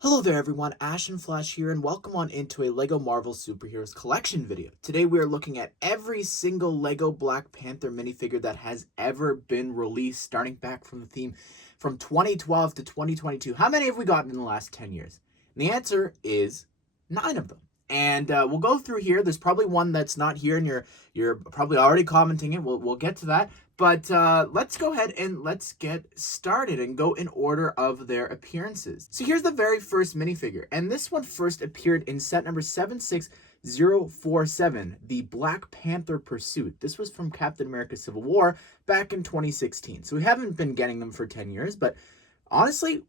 Hello there everyone, Ashnflash here, and welcome on into a LEGO Marvel Superheroes collection video. Today we are looking at every single LEGO Black Panther minifigure that has ever been released, starting back from the theme from 2012 to 2022. How many have we gotten in the last 10 years? And the answer is 9 of them. And we'll go through here. There's probably one that's not here, and you're probably already commenting it. We'll get to that. But let's go ahead and let's get started and go in order of their appearances. So here's the very first minifigure, and this one first appeared in set number 76047, the Black Panther Pursuit. This was from Captain America Civil War back in 2016. So we haven't been getting them for 10 years, but honestly,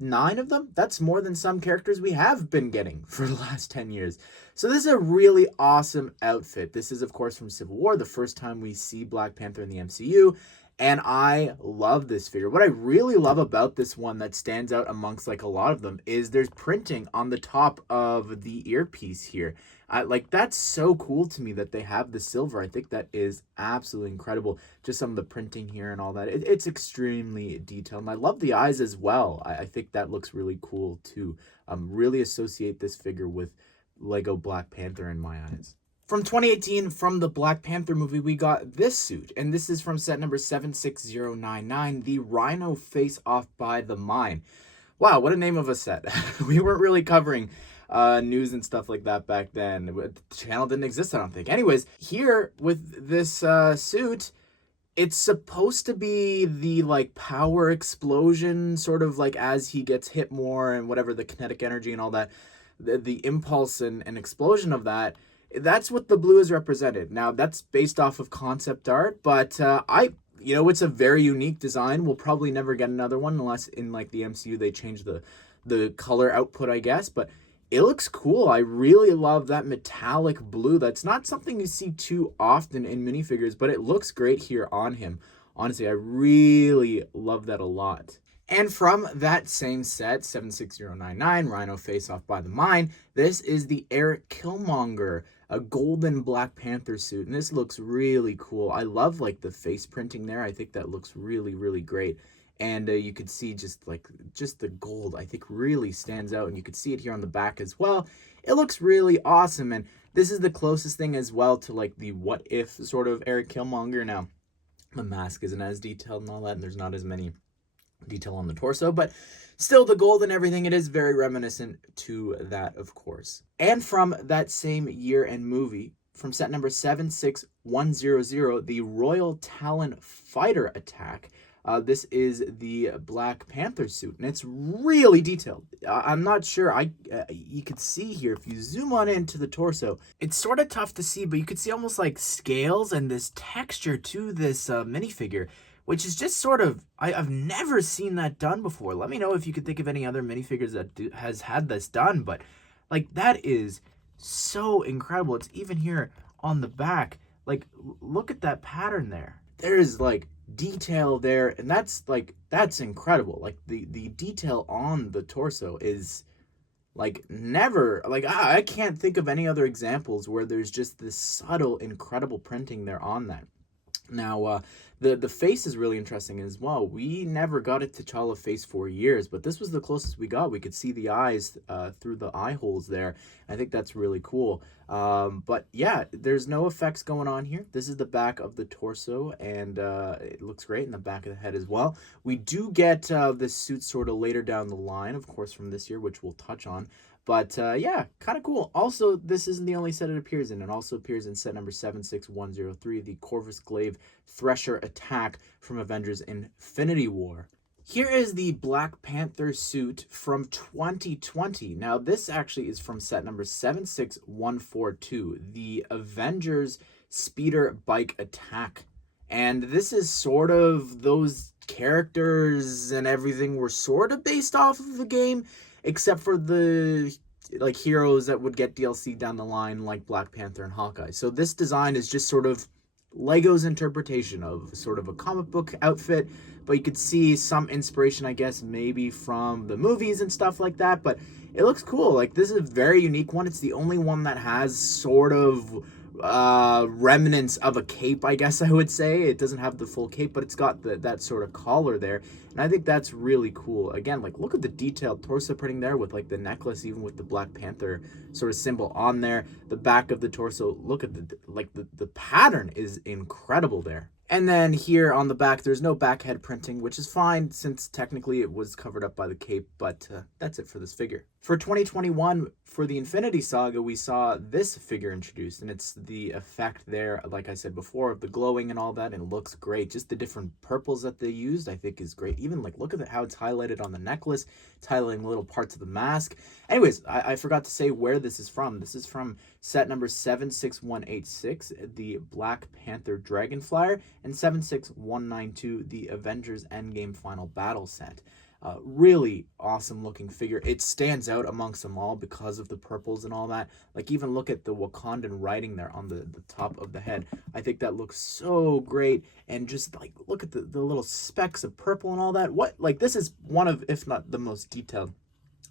9 of them, that's more than some characters we have been getting for the last 10 years. So this is a really awesome outfit. This is, of course, from Civil War, the first time we see Black Panther in the MCU, and I love this figure. What I really love about this one that stands out amongst like a lot of them is there's printing on the top of the earpiece here. That's so cool to me that they have the silver. I think that is absolutely incredible. Just some of the printing here and all that. It's extremely detailed. And I love the eyes as well. I think that looks really cool too. Really associate this figure with Lego Black Panther in my eyes. From 2018, from the Black Panther movie, we got this suit, and this is from set number 76099, the Rhino Face Off by the Mine. Wow, what a name of a set. We weren't really covering news and stuff like that back then. The channel didn't exist, I don't think. Anyways, here with this suit, it's supposed to be the like power explosion, sort of like as he gets hit more and whatever, the kinetic energy and all that, the impulse and explosion of that. That's what the blue is represented. Now, that's based off of concept art, but it's a very unique design. We'll probably never get another one unless in like the MCU they change the color output, I guess, but it looks cool. I really love that metallic blue. That's not something you see too often in minifigures, but it looks great here on him. Honestly, I really love that a lot. And from that same set, 76099, Rhino Face Off by the Mine, this is the Eric Killmonger, a golden Black Panther suit. And this looks really cool. I love like the face printing there. I think that looks really, really great. And you could see just the gold, I think really stands out. And you could see it here on the back as well. It looks really awesome. And this is the closest thing as well to like the what if sort of Eric Killmonger. Now, the mask isn't as detailed and all that, and there's not as many detail on the torso, but still the gold and everything, it is very reminiscent to that, of course. And from that same year and movie, from set number 76100, the Royal Talon Fighter Attack, this is the Black Panther suit, and it's really detailed. I'm not sure, you could see here, if you zoom on into the torso, it's sort of tough to see, but you could see almost like scales and this texture to this minifigure, which is just sort of, I've never seen that done before. Let me know if you could think of any other minifigures that has had this done, but like that is so incredible. It's even here on the back. Like, look at that pattern there. There's like detail there, and that's incredible. Like the detail on the torso is like never, like I can't think of any other examples where there's just this subtle, incredible printing there on that. Now, the face is really interesting as well. We never got a T'Challa face for years, but this was the closest we got. We could see the eyes through the eye holes there. I think that's really cool. But yeah, there's no effects going on here. This is the back of the torso, and it looks great in the back of the head as well. We do get this suit sort of later down the line, of course, from this year, which we'll touch on. But yeah, kind of cool. Also, this isn't the only set it appears in. It also appears in set number 76103, the Corvus Glaive Thresher Attack from Avengers Infinity War. Here is the Black Panther suit from 2020. Now, this actually is from set number 76142, the Avengers Speeder Bike Attack. And this is sort of those characters and everything were sort of based off of the game, except for the like heroes that would get DLC down the line, like Black Panther and Hawkeye. So this design is just sort of Lego's interpretation of sort of a comic book outfit, but you could see some inspiration, I guess, maybe from the movies and stuff like that, but it looks cool. Like, this is a very unique one. It's the only one that has sort of remnants of a cape, I guess I would say. It doesn't have the full cape, but it's got that sort of collar there, and I think that's really cool. Again, like, look at the detailed torso printing there with like the necklace, even with the Black Panther sort of symbol on there. The back of the torso, look at the pattern is incredible there. And then here on the back, there's no back head printing, which is fine since technically it was covered up by the cape, but that's it for this figure. For 2021, for the Infinity Saga, we saw this figure introduced, and it's the effect there, like I said before, of the glowing and all that, and it looks great. Just the different purples that they used, I think, is great. Even, like, look at how it's highlighted on the necklace. It's highlighting little parts of the mask. Anyways, I forgot to say where this is from. This is from set number 76186, the Black Panther Dragon Flyer, and 76192, the Avengers Endgame Final Battle set. Really awesome looking figure. It stands out amongst them all because of the purples and all that. Like, even look at the Wakandan writing there on the top of the head. I think that looks so great. And just like, look at the little specks of purple and all that. What, like, this is one of, if not the most detailed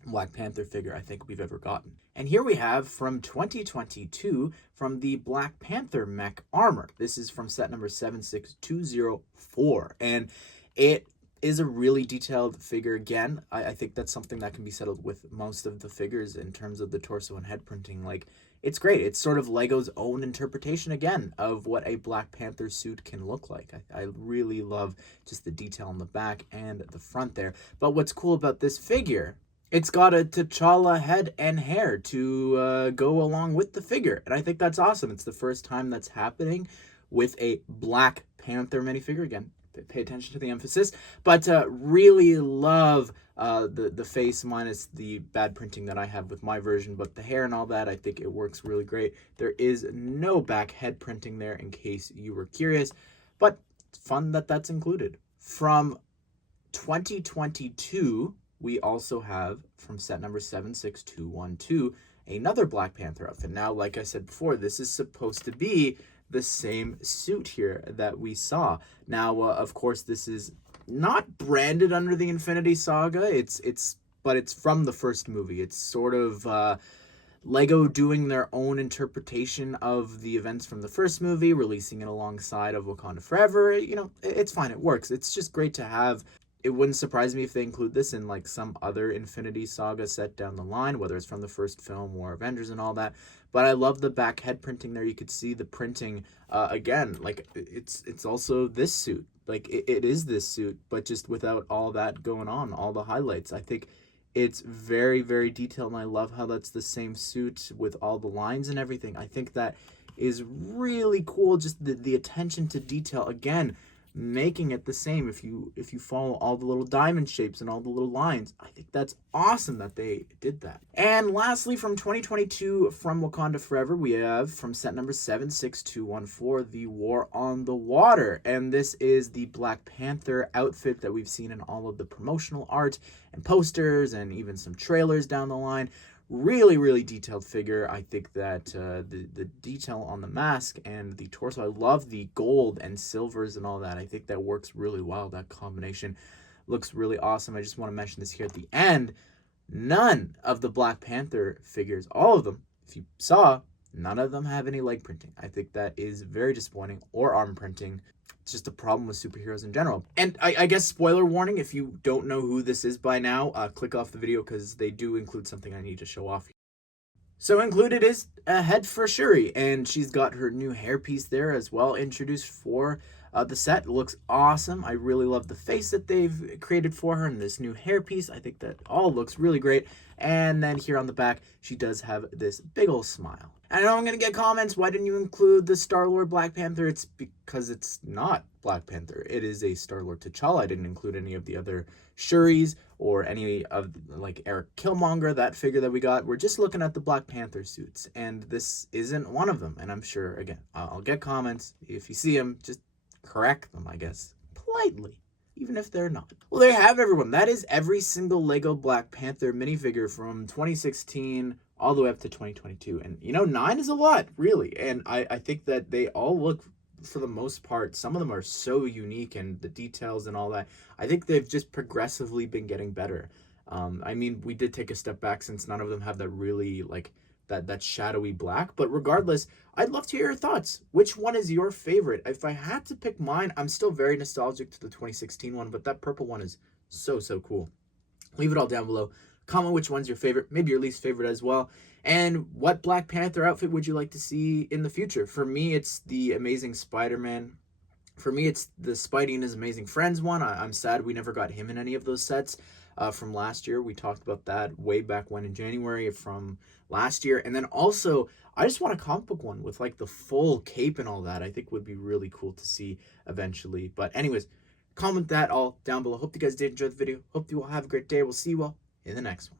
Black Panther figure I think we've ever gotten. And here we have from 2022 from the Black Panther mech armor. This is from set number 76204, and it is a really detailed figure. Again, I think that's something that can be settled with most of the figures in terms of the torso and head printing. Like, it's great. It's sort of Lego's own interpretation again of what a Black Panther suit can look like. I really love just the detail on the back and the front there. But what's cool about this figure, it's got a T'Challa head and hair to go along with the figure. And I think that's awesome. It's the first time that's happening with a Black Panther minifigure. Again, pay attention to the emphasis. But really love the face minus the bad printing that I have with my version. But the hair and all that, I think it works really great. There is no back head printing there in case you were curious. But it's fun that that's included. From 2022... we also have, from set number 76212, another Black Panther outfit. Now, like I said before, this is supposed to be the same suit here that we saw. Now, of course, this is not branded under the Infinity Saga. But it's from the first movie. It's sort of Lego doing their own interpretation of the events from the first movie, releasing it alongside of Wakanda Forever. You know, it's fine. It works. It's just great to have. It wouldn't surprise me if they include this in like some other Infinity Saga set down the line, whether it's from the first film or Avengers and all that. But I love the back head printing there. You could see the printing again. Like, it's also this suit. Like, it is this suit, but just without all that going on, all the highlights. I think it's very, very detailed, and I love how that's the same suit with all the lines and everything. I think that is really cool. Just the attention to detail again, making it the same. If you follow all the little diamond shapes and all the little lines, I think that's awesome that they did that. And lastly, from 2022, from Wakanda Forever, we have from set number 76214, the War on the Water, and this is the Black Panther outfit that we've seen in all of the promotional art and posters and even some trailers down the line. Really, really detailed figure. I think that the detail on the mask and the torso, I love the gold and silvers and all that. I think that works really well. That combination looks really awesome. I just want to mention this here at the end. None of the Black Panther figures, all of them, if you saw, none of them have any leg printing. I think that is very disappointing, or arm printing. It's just a problem with superheroes in general. And I guess spoiler warning, if you don't know who this is by now, click off the video because they do include something I need to show off. So included is a head for Shuri, and she's got her new hairpiece there as well, introduced for the set. It looks awesome. I really love the face that they've created for her and this new hairpiece. I think that all looks really great. And then here on the back, she does have this big old smile. I know I'm going to get comments, why didn't you include the Star-Lord Black Panther? It's because it's not Black Panther. It is a Star-Lord T'Challa. I didn't include any of the other Shuris or any of, like, Eric Killmonger, that figure that we got. We're just looking at the Black Panther suits, and this isn't one of them. And I'm sure, again, I'll get comments. If you see them, just correct them, I guess, politely, even if they're not. Well, there you have it, everyone. That is every single Lego Black Panther minifigure from 2016 all the way up to 2022. And, you know, 9 is a lot, really. And I think that they all look, for the most part, some of them are so unique, and the details and all that. I think they've just progressively been getting better. I mean, we did take a step back since none of them have that really, like, that shadowy black. But regardless, I'd love to hear your thoughts. Which one is your favorite? If I had to pick mine, I'm still very nostalgic to the 2016 one, but that purple one is so, so cool. Leave it all down below. Comment which one's your favorite, maybe your least favorite as well. And what Black Panther outfit would you like to see in the future? For me, it's the Amazing Spider-Man. For me, it's the Spidey and His Amazing Friends one. I'm sad we never got him in any of those sets from last year. We talked about that way back when in January from last year. And then also, I just want a comic book one with like the full cape and all that. I think would be really cool to see eventually. But anyways, comment that all down below. Hope you guys did enjoy the video. Hope you all have a great day. We'll see you all in the next one.